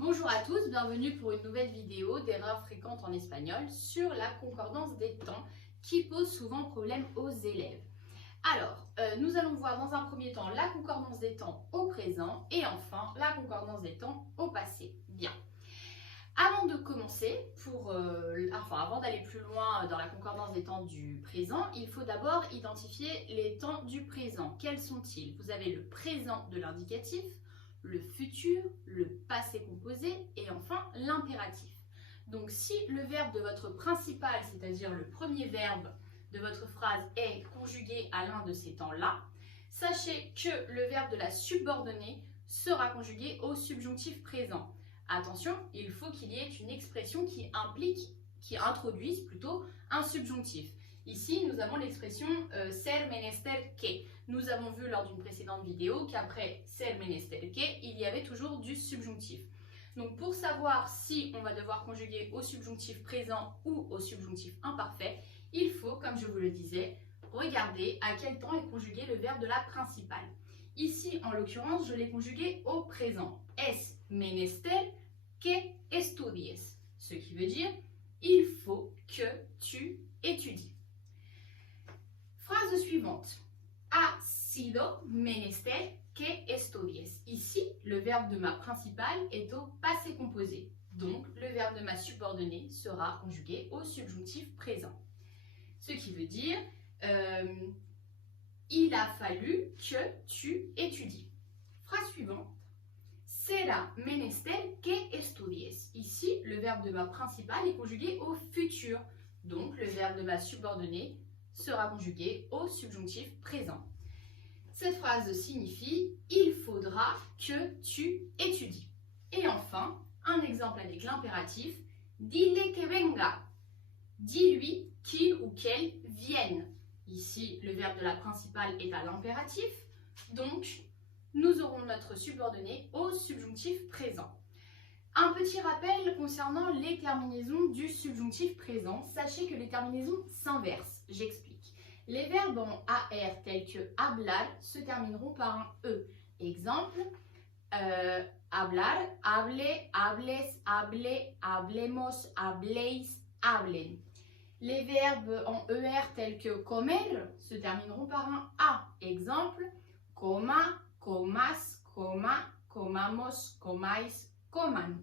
Bonjour à tous, bienvenue pour une nouvelle vidéo d'erreurs fréquentes en espagnol sur la concordance des temps qui pose souvent problème aux élèves. Alors, nous allons voir dans un premier temps la concordance des temps au présent et enfin la concordance des temps au passé. Bien. Avant de commencer, avant d'aller plus loin dans la concordance des temps du présent, il faut d'abord identifier les temps du présent. Quels sont-ils? Vous avez le présent de l'indicatif, le futur, le passé composé et enfin l'impératif. Donc si le verbe de votre principal, c'est-à-dire le premier verbe de votre phrase est conjugué à l'un de ces temps-là, sachez que le verbe de la subordonnée sera conjugué au subjonctif présent. Attention, il faut qu'il y ait une expression qui introduise plutôt un subjonctif. Ici, nous avons l'expression ser menester que. Nous avons vu lors d'une précédente vidéo qu'après ser menester que, il y avait toujours du subjonctif. Donc pour savoir si on va devoir conjuguer au subjonctif présent ou au subjonctif imparfait, il faut, comme je vous le disais, regarder à quel temps est conjugué le verbe de la principale. Ici, en l'occurrence, je l'ai conjugué au présent. Es menester que estudies. Ce qui veut dire, il faut que tu étudies. Phrase suivante. Ha sido menester que estudies. Ici, le verbe de ma principale est au passé composé. Donc, le verbe de ma subordonnée sera conjugué au subjonctif présent. Ce qui veut dire, il a fallu que tu étudies. Phrase suivante. Será menester que estudies. Ici, le verbe de ma principale est conjugué au futur. Donc, le verbe de ma subordonnée sera conjugué au subjonctif présent. Cette phrase signifie « il faudra que tu étudies ». Et enfin, un exemple avec l'impératif « dile que venga ». Dis-lui qu'il ou qu'elle vienne. Ici, le verbe de la principale est à l'impératif, donc nous aurons notre subordonné au subjonctif présent. Un petit rappel concernant les terminaisons du subjonctif présent. Sachez que les terminaisons s'inversent. J'explique. Les verbes en AR tels que hablar se termineront par un E. Exemple, hablar, hable, hables, hable, hablemos, habléis, hablen. Les verbes en ER tels que comer se termineront par un A. Exemple, coma, comas, coma, comamos, comais, coman.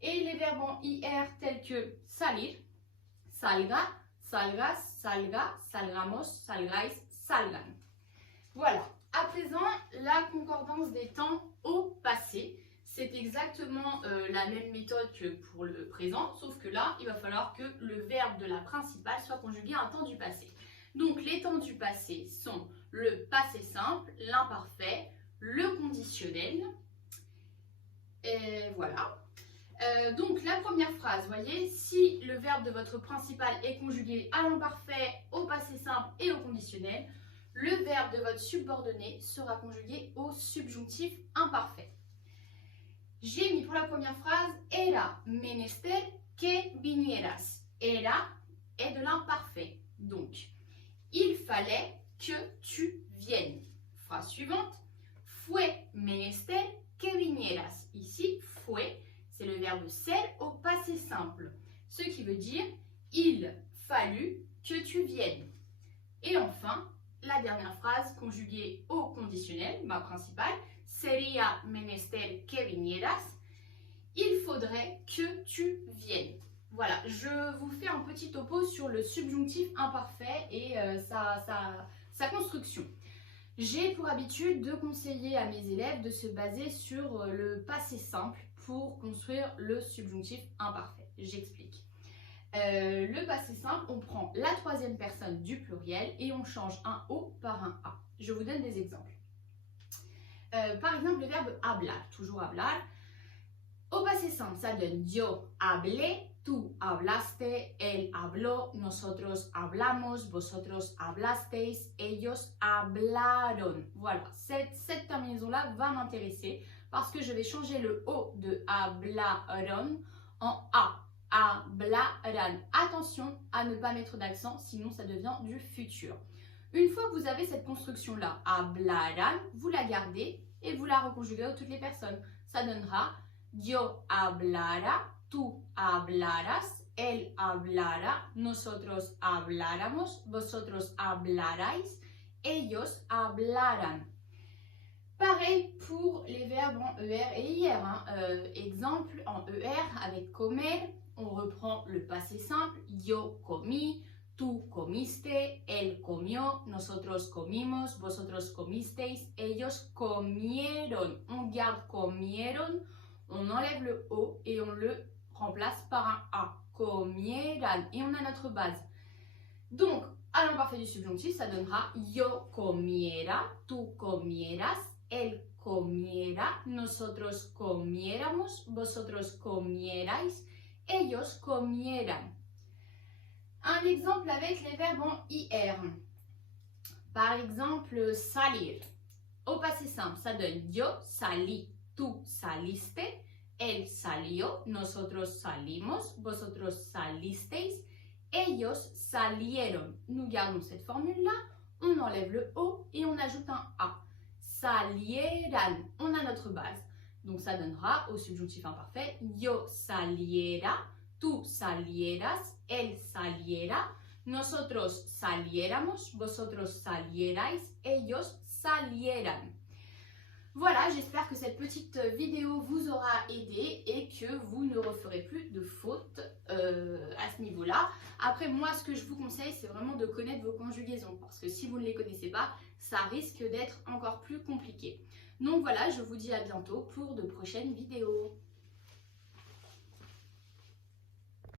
Et les verbes en IR tels que salir, salga, salgas, salga, salgamos, salgais, salgan. Voilà. À présent, la concordance des temps au passé. C'est exactement la même méthode que pour le présent, sauf que là, il va falloir que le verbe de la principale soit conjugué à un temps du passé. Donc, les temps du passé sont le passé simple, l'imparfait, le conditionnel. Et voilà. Donc la première phrase, voyez, si le verbe de votre principal est conjugué à l'imparfait, au passé simple et au conditionnel, le verbe de votre subordonné sera conjugué au subjonctif imparfait. J'ai mis pour la première phrase era menester que vinieras. Era est de l'imparfait, donc il fallait que tu viennes. Phrase suivante, fue menester que vinieras. Ici, fue, c'est le verbe ser au passé simple, ce qui veut dire il fallut que tu viennes. Et enfin, la dernière phrase conjuguée au conditionnel, ma principale, sería menester que vinieras. Il faudrait que tu viennes. Voilà, je vous fais un petit topo sur le subjonctif imparfait et sa construction. J'ai pour habitude de conseiller à mes élèves de se baser sur le passé simple pour construire le subjonctif imparfait. J'explique. Le passé simple, on prend la troisième personne du pluriel et on change un O par un A. Je vous donne des exemples. Par exemple, le verbe hablar, toujours hablar. Au passé simple, ça donne yo hablé, tú hablaste, él habló, nosotros hablamos, vosotros hablasteis, ellos hablaron. Voilà, cette terminaison-là va m'intéresser parce que je vais changer le O de hablaron en A. Hablaran. Attention à ne pas mettre d'accent, sinon ça devient du futur. Une fois que vous avez cette construction-là, hablaran, vous la gardez et vous la reconjuguez à toutes les personnes. Ça donnera yo hablara, tú hablaras, él hablara, nosotros habláramos, vosotros hablarais, ellos hablaran. Pareil pour les verbes en ER et IR. Hein. Exemple en ER avec comer, on reprend le passé simple, yo comí, tú comiste, él comió, nosotros comimos, vosotros comisteis, ellos comieron. On garde comieron, on enlève le O et on le remplace par un A. Comieran. Et on a notre base. Donc, à l'imparfait du subjonctif, ça donnera yo comiera, tú comieras, él comiera, nosotros comiéramos, vosotros comierais, ellos comieran. Un exemple avec les verbes en IR. Par exemple, salir. Au passé simple, ça donne yo salí, tú saliste, él salió, nosotros salimos, vosotros salisteis, ellos salieron. Nous gardons cette formule-là, on enlève le O et on ajoute un A. Salieran, on a notre base. Donc ça donnera au subjonctif imparfait yo saliera, tú salieras, él saliera, nosotros saliéramos, vosotros salierais, ellos salieran. Voilà, j'espère que cette petite vidéo vous aura aidé et que vous ne referez plus de fautes à ce niveau-là. Après, moi, ce que je vous conseille, c'est vraiment de connaître vos conjugaisons parce que si vous ne les connaissez pas, ça risque d'être encore plus compliqué. Donc voilà, je vous dis à bientôt pour de prochaines vidéos.